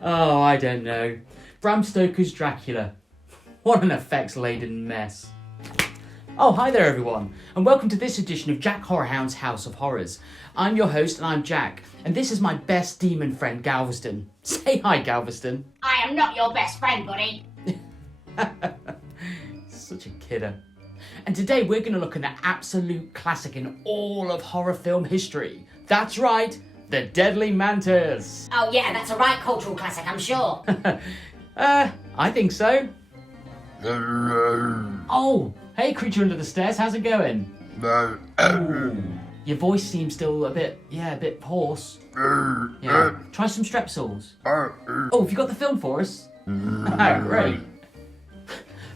Oh, I don't know. Bram Stoker's Dracula. What an effects-laden mess. Oh, hi there everyone, and welcome to this edition of Jack Horrorhound's House of Horrors. I'm your host, and I'm Jack, and this is my best demon friend, Galveston. Say hi, Galveston. I am not your best friend, buddy. Such a kidder. And today we're going to look at an absolute classic in all of horror film history. That's right, the Deadly Mantis. Oh yeah, that's a right cultural classic, I'm sure. I think so. Oh, hey creature under the stairs, how's it going? Your voice seems still a bit hoarse. Yeah, try some Strepsils. Oh, have you got the film for us? Great.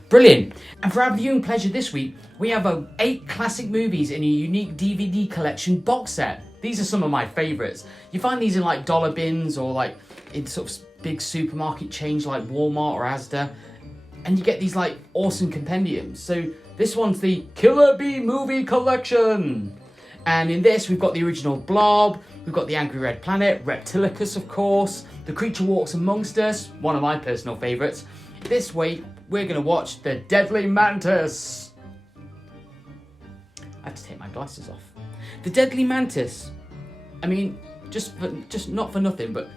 Brilliant. And for our viewing pleasure this week, we have 8 classic movies in a unique DVD collection box set. These are some of my favourites. You find these in like dollar bins or like in sort of big supermarket chains like Walmart or Asda. And you get these like awesome compendiums. So this one's the Killer Bee Movie Collection. And in this, we've got the original Blob, we've got the Angry Red Planet, Reptilicus, of course, The Creature Walks Amongst Us, one of my personal favourites. This week, we're going to watch the Deadly Mantis. I have to take my glasses off. The Deadly Mantis. I mean, just not for nothing, but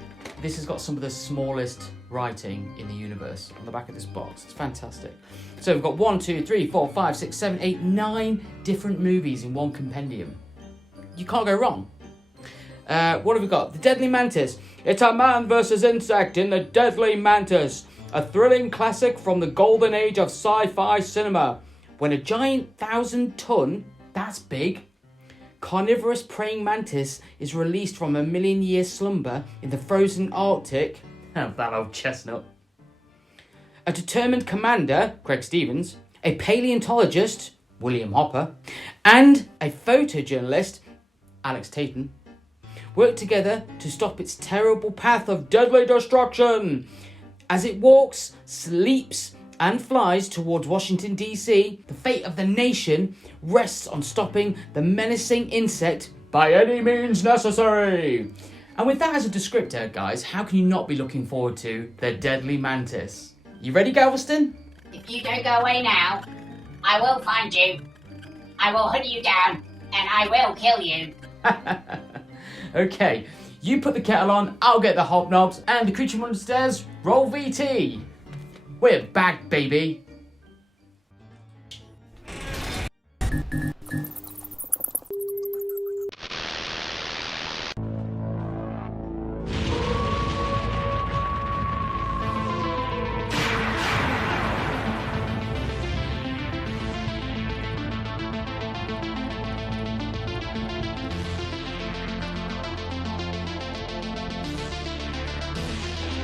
this has got some of the smallest writing in the universe on the back of this box. It's fantastic. So we've got 1, 2, 3, 4, 5, 6, 7, 8, 9 different movies in one compendium. You can't go wrong. What have we got? The Deadly Mantis. It's a man versus insect in the Deadly Mantis. A thrilling classic from the golden age of sci-fi cinema. When a giant 1,000-ton, that's big, carnivorous praying mantis is released from a million-year slumber in the frozen Arctic. Oh, that old chestnut. A determined commander, Craig Stevens, a paleontologist, William Hopper, and a photojournalist, Alex Tatum, work together to stop its terrible path of deadly destruction. As it walks, sleeps, and flies towards Washington, D.C., the fate of the nation rests on stopping the menacing insect by any means necessary. And with that as a descriptor, guys, how can you not be looking forward to the Deadly Mantis? You ready, Galveston? If you don't go away now, I will find you. I will hunt you down, and I will kill you. Okay, you put the kettle on, I'll get the hobnobs, and the creature from upstairs, roll VT. We're back, baby.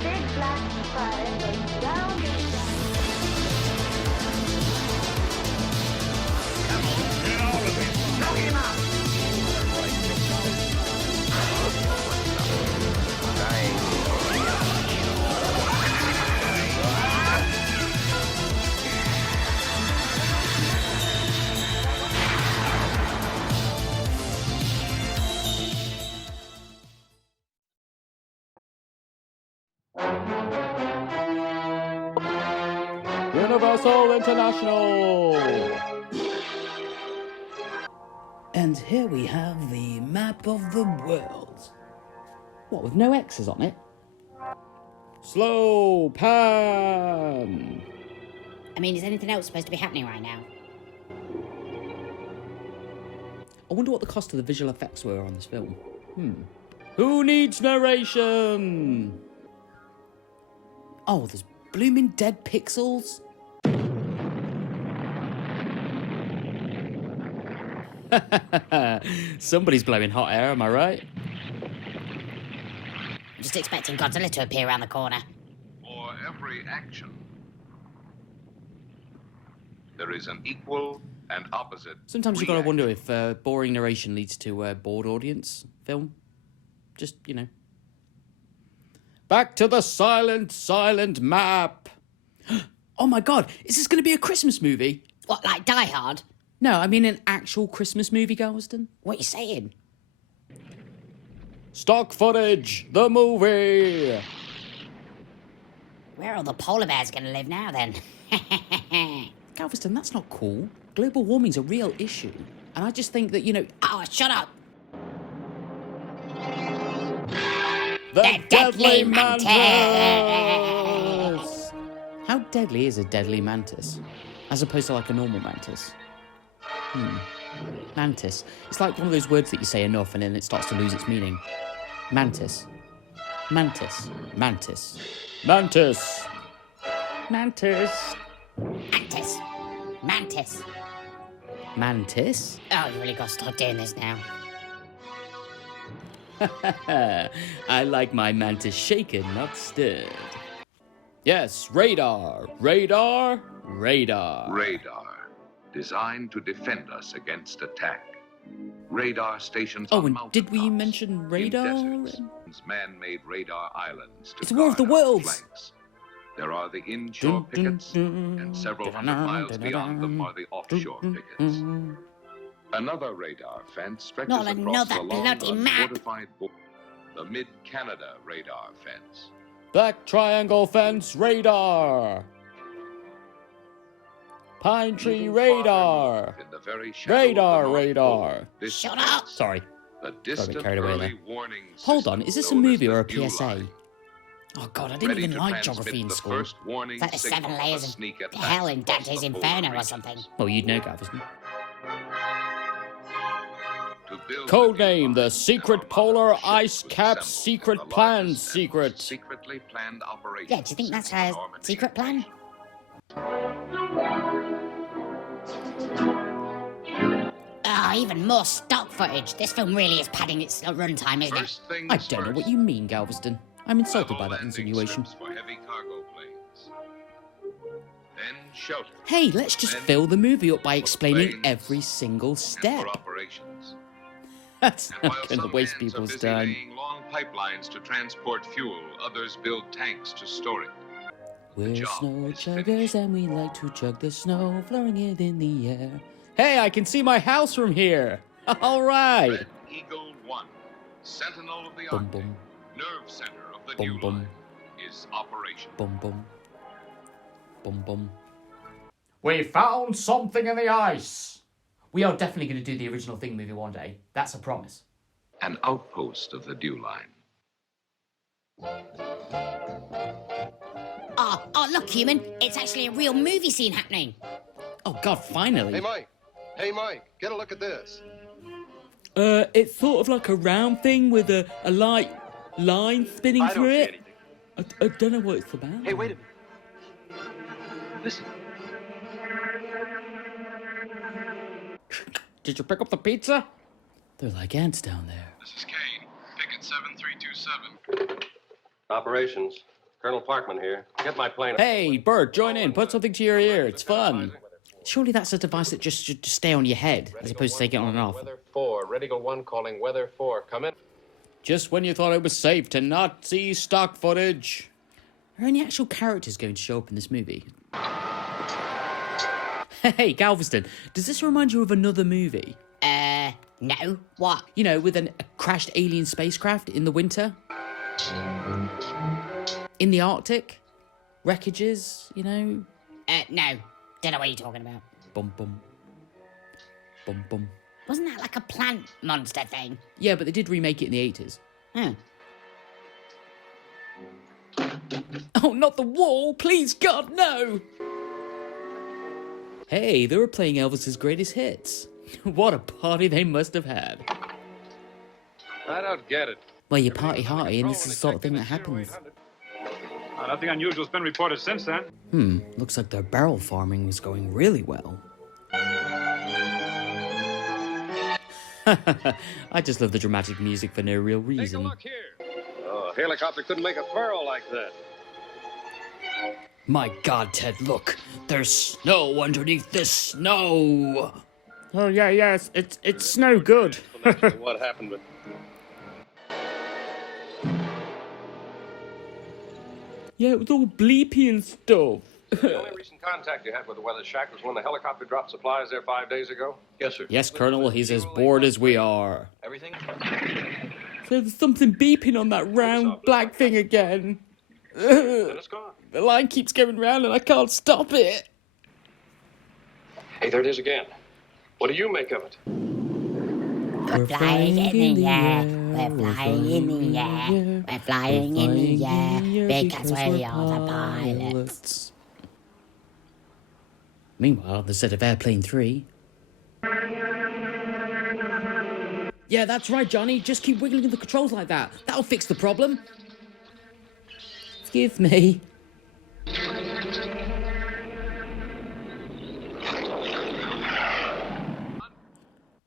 Big black spider goes round and Universal International. And here we have the map of the world. What, with no X's on it? Slow pan. I mean, is anything else supposed to be happening right now? I wonder what the cost of the visual effects were on this film. Who needs narration? Oh, there's blooming dead pixels. Somebody's blowing hot air, am I right? I'm just expecting Godzilla to appear around the corner. For every action, there is an equal and opposite. Sometimes you've got to reaction. wonder if boring narration leads to a bored audience film. Just, you know. Back to the silent map. Oh my God, is this going to be a Christmas movie? What, like Die Hard? No, I mean an actual Christmas movie, Galveston. What are you saying? Stock footage, the movie. Where are all the polar bears going to live now, then? Galveston, that's not cool. Global warming's a real issue. And I just think that, you know... Oh, shut up! The Deadly Mantis! How deadly is a deadly mantis? As opposed to like a normal mantis? Mantis. It's like one of those words that you say enough and then it starts to lose its meaning. Mantis. Mantis. Mantis. Mantis. Mantis. Mantis! Mantis! Mantis? Oh, you really got to stop doing this now. I like my mantis shaken, not stirred. Yes, radar, radar, radar. Radar, designed to defend us against attack. Radar stations Oh, on and did we mountaintops, mention in radar? deserts, man-made radar islands to It's War of the guard our Worlds. flanks. There are the inshore pickets, and several hundred miles beyond them are the offshore pickets. Another radar fence stretches Not across another the long, bloody map. unfortified border. The Mid-Canada radar fence. Black triangle fence radar. Pine tree Even farther radar. north, in the very shadow Radar, of the North radar. Pole, this Shut fence, up! Sorry. The bit distant carried away early there. warning Hold on, system is this a known as movie or a the PSA? Line, Oh god, I didn't ready even to like transmit geography in the school. first warning It's like the signal 7 of a layers of sneak attack hell in across Dante's the polar Inferno or regions. something. Well, you'd know, Galveston. To build Codename the the Secret Polar ship Ice was Cap assembled Secret in the Plan largest and Secret. most secretly planned operation Yeah, do you think that's since the her Normandy secret plan? invasion. Oh, even more stock footage. This film really is padding its runtime, isn't it? First things I don't know what you mean, Galveston. I'm insulted by that insinuation. For heavy cargo planes. Then shelter. Hey, let's just Then fill the movie up by explaining planes every single and step. for operations. That's And not while going some to waste hands are people's busy time. laying long pipelines to transport fuel, others build tanks to store it. We're job snow is chuggers finished. and we like to chug the snow, flowing it in the air. Hey, I can see my house from here. All right. Red Eagle 1, Sentinel of the Boom, Arctic, boom, nerve center of the boom, new boom, line, is operation. boom, boom, boom, boom. We found something in the ice. We are definitely going to do the original Thing movie one day. That's a promise. An outpost of the Dew Line. Oh, look, human. It's actually a real movie scene happening. Oh God, finally. Hey, Mike, get a look at this. It's sort of like a round thing with a light line spinning through it. I don't know what it's about. Hey, wait a minute. Listen. Did you pick up the pizza? They're like ants down there. This is Kane. Picket 7327. Operations. Colonel Parkman here. Get my plane. Hey, Bert, join in. Put something to your ear. It's fun. Surely that's a device that just should stay on your head, as opposed to take it on and off. Weather 4. Red Eagle 1 calling Weather 4. Come in. Just when you thought it was safe to not see stock footage. Are any actual characters going to show up in this movie? Hey, Galveston, does this remind you of another movie? No. What? You know, with a crashed alien spacecraft in the winter? In the Arctic? Wreckages, you know? No. Don't know what you're talking about. Bum bum. Bum bum. Wasn't that like a plant monster thing? Yeah, but they did remake it in the 80s. Hmm. Oh, not the wall! Please, God, no! Hey, they were playing Elvis's greatest hits. What a party they must have had. I don't get it. Well, you party hardy, and this is the sort of thing that happens. Nothing unusual has been reported since then. Looks like their barrel farming was going really well. I just love the dramatic music for no real reason. here. Oh, a helicopter couldn't make a furrow like that. My God, Ted, look! There's snow underneath this snow! Oh, yeah, it's snow good. What happened with... Yeah, it was all bleepy and stuff. The only recent contact you had with the weather shack was when the helicopter dropped supplies there 5 days ago? Yes, sir. Yes, Colonel, he's as bored as we are. Everything? There's something beeping on that round black thing again. Then it's gone. The line keeps going round and I can't stop it. Hey, there it is again. What do you make of it? We're flying in the air. We're flying in the air. We're flying in the air because we are the pilots. Meanwhile, on the set of Airplane 3. Yeah, that's right, Johnny. Just keep wiggling the controls like that. That'll fix the problem. Excuse me.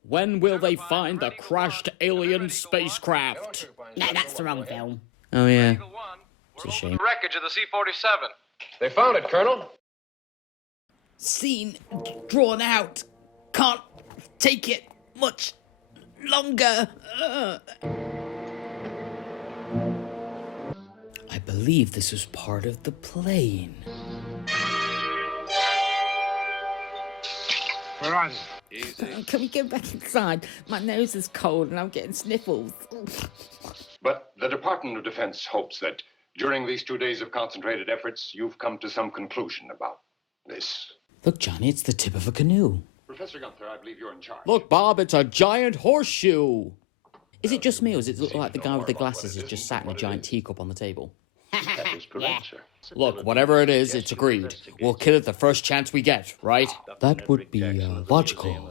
When will they find the crashed alien spacecraft? No, that's the wrong film. Oh, yeah. It's a shame. Wreckage of the C-47. They found it, Colonel. Scene drawn out. Can't take it much longer. I believe this was part of the plane. Where are they? Can we go back inside? My nose is cold and I'm getting sniffles. But the Department of Defense hopes that during these 2 days of concentrated efforts, you've come to some conclusion about this. Look, Johnny, it's the tip of a canoe. Professor Gunther, I believe you're in charge. Look, Bob, it's a giant horseshoe. Is it just me, or does it look like the guy with the glasses has just sat in a giant teacup on the table? That is correct, sir. Look, whatever it is, it's agreed. We'll kill it the first chance we get, right? That would be logical.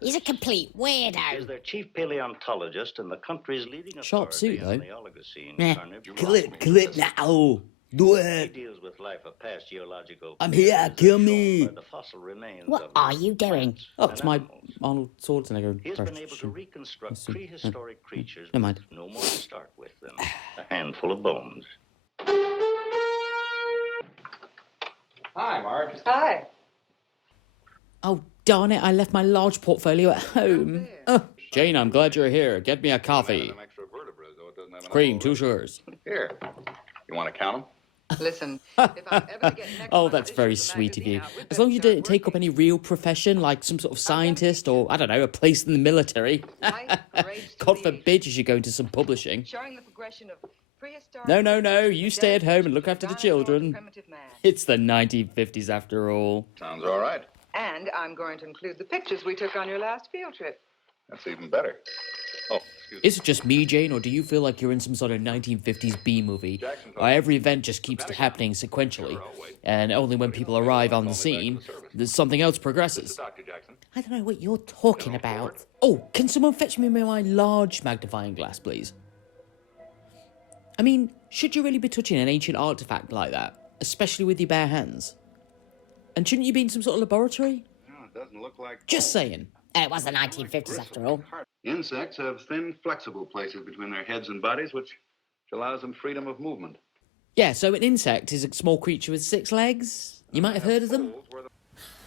He's a complete Is weirdo. their chief paleontologist and the country's leading Sharp authority suit, on though. the Oligocene. Meh. Carnivore Kill it now. Do He it. deals with life of past geological I'm here, periods kill shown me. by the fossil remains What of are you doing? plants Oh, and it's my animals. Arnold Schwarzenegger He has been able to impression. reconstruct see. prehistoric creatures Never mind. with no more to start with than a handful of bones. Hi, Mark. Hi. Oh, darn it, I left my large portfolio at home. Oh, Jane, I'm glad you're here. Get me a coffee. Cream, 2 sugars. Here. You want to count them? Listen, if I'm ever to get next Oh, month's that's issue very of the sweet of magazine you. out, we'd As long as you better don't start take up any real profession, like some sort of scientist or, I don't know, a place in the military. Life parades to God the forbid you should go into some publishing. showing the progression of prehistoric No, you stay at home and look after the children. primitive man. It's the 1950s after all. Sounds all right. And I'm going to include the pictures we took on your last field trip. That's even better. Oh, excuse me. Is it just me, Jane, or do you feel like you're in some sort of 1950s B-movie? Where every event just keeps happening sequentially, and only when people arrive on the scene, there's something else progresses. Dr. Jackson. I don't know what you're talking about. Oh, can someone fetch me my large magnifying glass, please? I mean, should you really be touching an ancient artifact like that, especially with your bare hands? And shouldn't you be in some sort of laboratory? No, it doesn't look like... Just saying. It was the 1950s after all. Insects have thin, flexible places between their heads and bodies, which allows them freedom of movement. Yeah, so an insect is a small creature with 6 legs. You might have heard of them.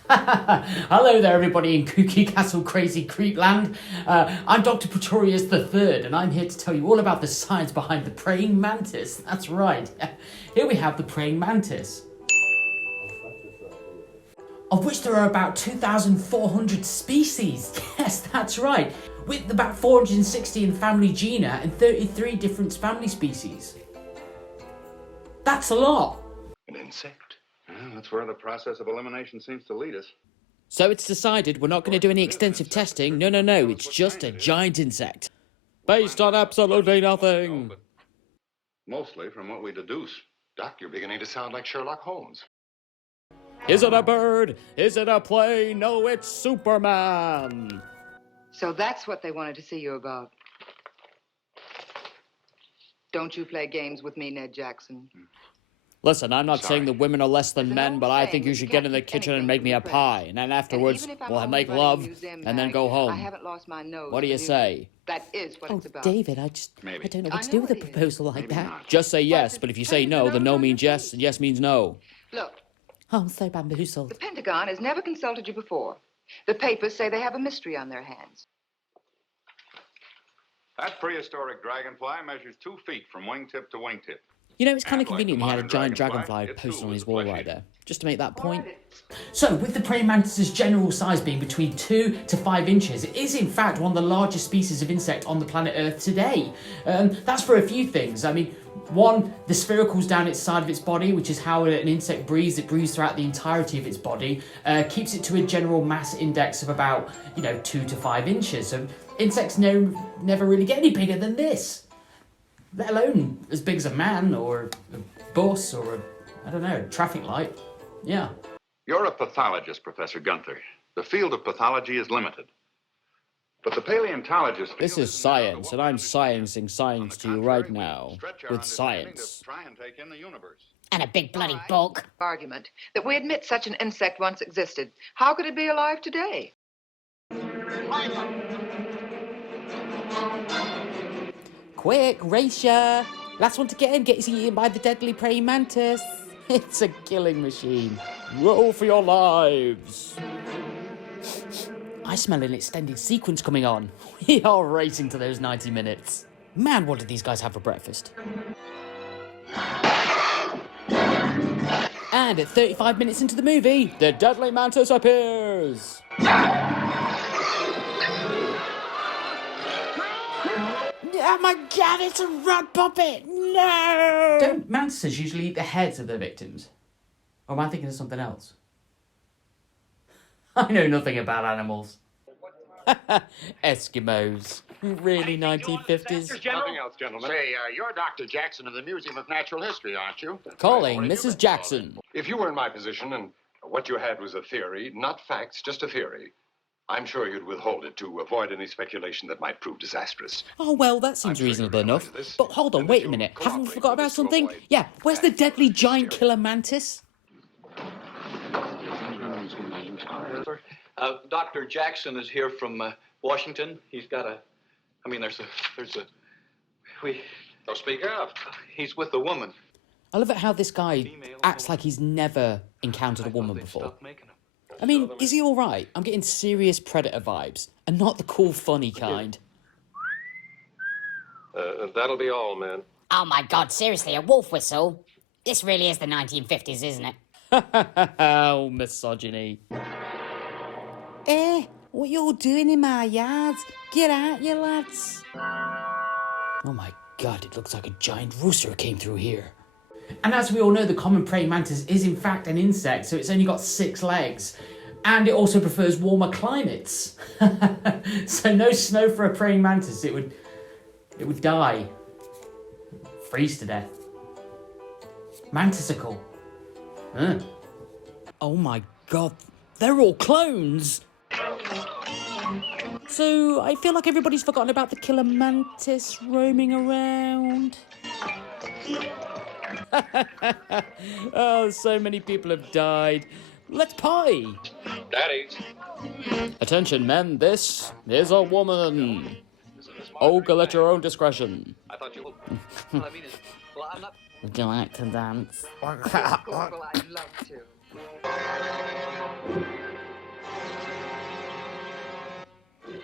Hello there, everybody in Kooky Castle Crazy Creepland. I'm Dr. Pretorius III, and I'm here to tell you all about the science behind the praying mantis. That's right. Here we have the praying mantis, of which there are about 2,400 species. Yes, that's right. With about 460 in family genera and 33 different family species. That's a lot. An insect? Yeah, that's where the process of elimination seems to lead us. So it's decided we're not going to do any extensive testing. No, it's just a giant insect. Based on absolutely nothing. Mostly from what we deduce. Doc, you're beginning to sound like Sherlock Holmes. Is it a bird? Is it a plane? No, it's Superman. So that's what they wanted to see you about. Don't you play games with me, Ned Jackson. Listen, I'm not saying Sorry. that women are less than There's an men, old but I saying think that you you should can't get in the keep kitchen and anything make me a from the pie. press. And then And afterwards, even if I'm we'll only make running a love museum and then bag, go I home. haven't lost my nose. What do you believe me. say? That is what Oh, it's about. David, I Maybe. don't know I what to do know with a it is. proposal like Maybe that. not. Just say yes, But but if you the say no, then no Pentagon means yes, agrees. and yes means no. Look, Oh, I'm so bamboozled. the Pentagon has never consulted you before. The papers say they have a mystery on their hands. That prehistoric dragonfly measures 2 feet from wingtip to wingtip. You know, it's kind of And like convenient the he had a modern giant dragonfly, dragonfly it posted too on was his wall right fleshy. there, just to make that point. So, with the praying mantis's general size being between 2 to 5 inches, it is in fact one of the largest species of insect on the planet Earth today. That's for a few things. I mean, one, the spiracles down its side of its body, which is how an insect breathes. It breathes throughout the entirety of its body, keeps it to a general mass index of about, 2 to 5 inches. So insects never really get any bigger than this, let alone as big as a man or a bus or a traffic light. Yeah. You're a pathologist, Professor Gunther. The field of pathology is limited. But the paleontologist... This is science, and I'm sciencing science to you right now, with science. Try and take in the universe. And a big bloody book. Argument that we admit such an insect once existed. How could it be alive today? Quick, race ya! Last one to get in gets eaten by the deadly praying mantis. It's a killing machine. Roll for your lives. I smell an extended sequence coming on. We are racing to those 90 minutes. Man, what did these guys have for breakfast? And at 35 minutes into the movie, the Deadly Mantis appears. Oh my god, it's a rod puppet! No! Don't mantises usually eat the heads of their victims? Or am I thinking of something else? I know nothing about animals. Eskimos. Really 1950s? Nothing else, gentlemen. Say, you're Dr. Jackson of the Museum of Natural History, aren't you? Calling Mrs. Jackson. If you were in my position and what you had was a theory, not facts, just a theory, I'm sure you'd withhold it to avoid any speculation that might prove disastrous. Oh, well, that seems sure you reasonable realize enough. this, But hold on, and wait that a minute. you'll Haven't we cooperate forgot with about us to something? avoid Yeah, where's the bad deadly consequences giant here. killer mantis? Dr. Jackson is here from Washington. He's got So speak up. he's with a woman. I love it how this guy acts like he's never encountered a woman before. I mean, is he alright? I'm getting serious Predator vibes, and not the cool, funny kind. That'll be all, man. Oh my god, seriously, a wolf whistle? This really is the 1950s, isn't it? Oh, misogyny. What you're doing in my yard? Get out, you lads. Oh my god, it looks like a giant rooster came through here. And as we all know, the common praying mantis is in fact an insect, so it's only got 6 legs. And it also prefers warmer climates. So no snow for a praying mantis, it would die. Freeze to death. Mantisicle. Oh my god, they're all clones! So, I feel like everybody's forgotten about the killer mantis roaming around. Oh, so many people have died. Let's party! Daddy. Attention, men, this is a woman. Ogre at your own discretion. I thought you would. Well, I mean, I'm not. Would you like to dance? Well, I'd love to.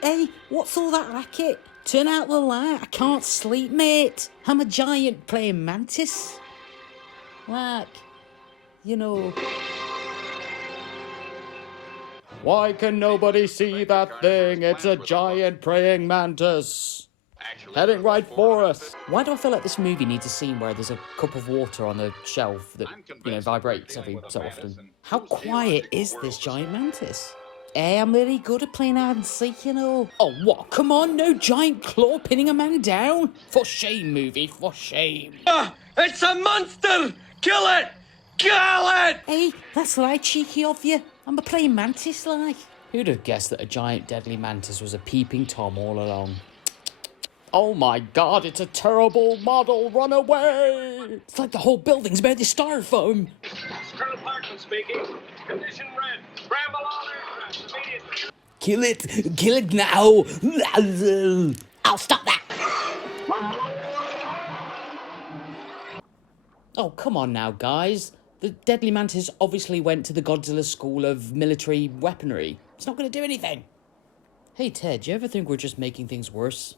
Hey, what's all that racket? Turn out the light. I can't sleep, mate. I'm a giant praying mantis. Like, you know. Why can nobody see that thing? It's a giant praying mantis. Heading right for us. Why do I feel like this movie needs a scene where there's a cup of water on a shelf that, vibrates every so often? How quiet is this giant mantis? Hey, I'm really good at playing hide and seek, you know. Oh, what? Come on, no giant claw pinning a man down? For shame, movie, for shame. It's a monster! Kill it! Kill it! Hey, that's like cheeky of you. I'm a praying mantis, like. Who'd have guessed that a giant deadly mantis was a peeping Tom all along? Oh my god, it's a terrible model, run away! It's like the whole building's made of styrofoam. Colonel Parkman speaking. Condition red. Bramble all aircraft immediately. Kill it now! Oh, stop that! Oh, come on now, guys. The deadly mantis obviously went to the Godzilla school of military weaponry. It's not going to do anything. Hey, Ted, do you ever think we're just making things worse?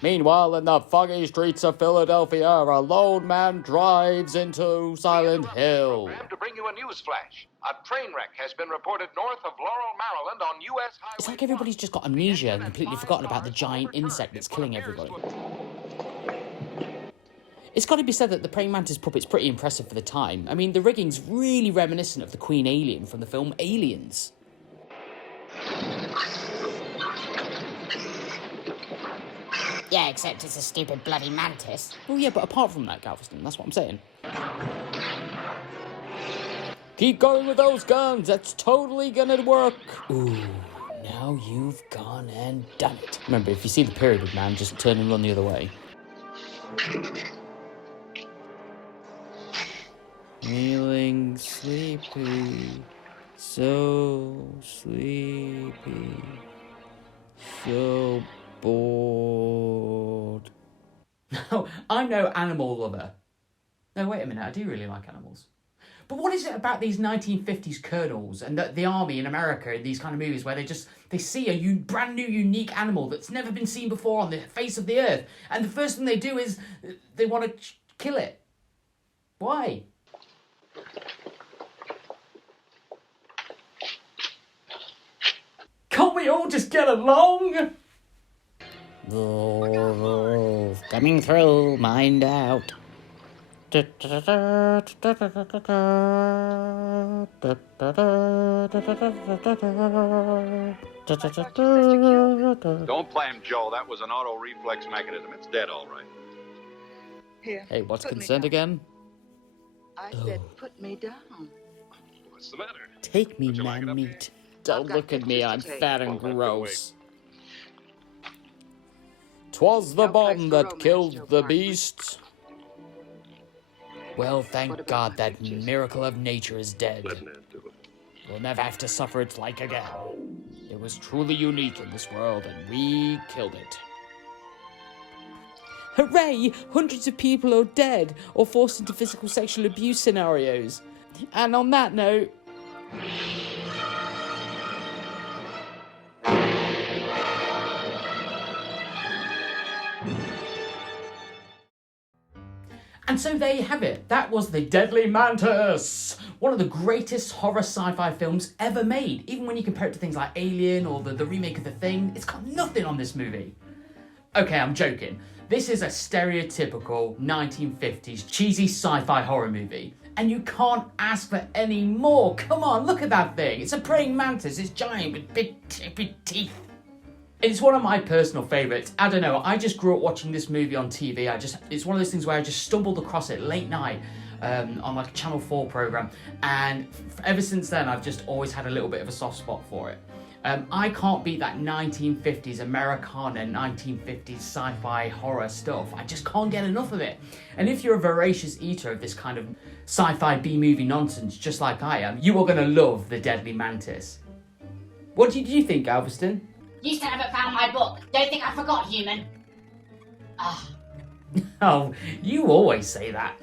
Meanwhile, in the foggy streets of Philadelphia, a lone man drives into Silent Hill. To bring you a news flash. A train wreck has been reported north of Laurel, Maryland on U.S. Highway. It's like everybody's just got amnesia and completely forgotten about the giant insect that's killing everybody. It's got to be said that the praying mantis puppet's pretty impressive for the time. I mean, the rigging's really reminiscent of the Queen Alien from the film Aliens. Yeah, except it's a stupid bloody mantis. Well, yeah, but apart from that, Galveston, that's what I'm saying. Keep going with those guns, that's totally gonna work. Ooh, now you've gone and done it. Remember, if you see the pyramid man, just turn and run the other way. Feeling sleepy, so sleepy, so bored. No, I'm no animal lover. No, wait a minute, I do really like animals. But what is it about these 1950s colonels and the army in America in these kind of movies where they see a brand new, unique animal that's never been seen before on the face of the earth, and the first thing they do is they want to kill it? Why? Can't we all just get along? Coming through, mind out. Don't blame Joe. That was an auto reflex mechanism. It's dead, all right. Here. Hey, what's put me consent down. again? I said, put me down. What's the matter? Take me, Would you like man it up meat. Don't got look at me, pictures I'm to take. fat and Well, gross. 'Twas the No place bomb for that romance, killed Joe the Parker. beast. Well, What thank about God my that pictures? miracle of nature is dead. Let Ned do it. We'll never have to suffer its like again. It was truly unique in this world, and we killed it. Hooray! Hundreds of people are dead or forced into physical sexual abuse scenarios. And on that note... And so there you have it. That was The Deadly Mantis, one of the greatest horror sci-fi films ever made. Even when you compare it to things like Alien or the remake of The Thing, it's got nothing on this movie. Okay, I'm joking. This is a stereotypical 1950s cheesy sci-fi horror movie. And you can't ask for any more. Come on, look at that thing. It's a praying mantis. It's giant with big tippy teeth. It's one of my personal favourites. I don't know, I just grew up watching this movie on TV. It's one of those things where I just stumbled across it late night on like a Channel 4 programme. And ever since then, I've just always had a little bit of a soft spot for it. I can't beat that 1950s Americana, 1950s sci-fi horror stuff. I just can't get enough of it. And if you're a voracious eater of this kind of sci-fi B-movie nonsense, just like I am, you are going to love The Deadly Mantis. What did you think, Galveston? You still haven't found my book. Don't think I forgot, human. Ah. Oh, you always say that.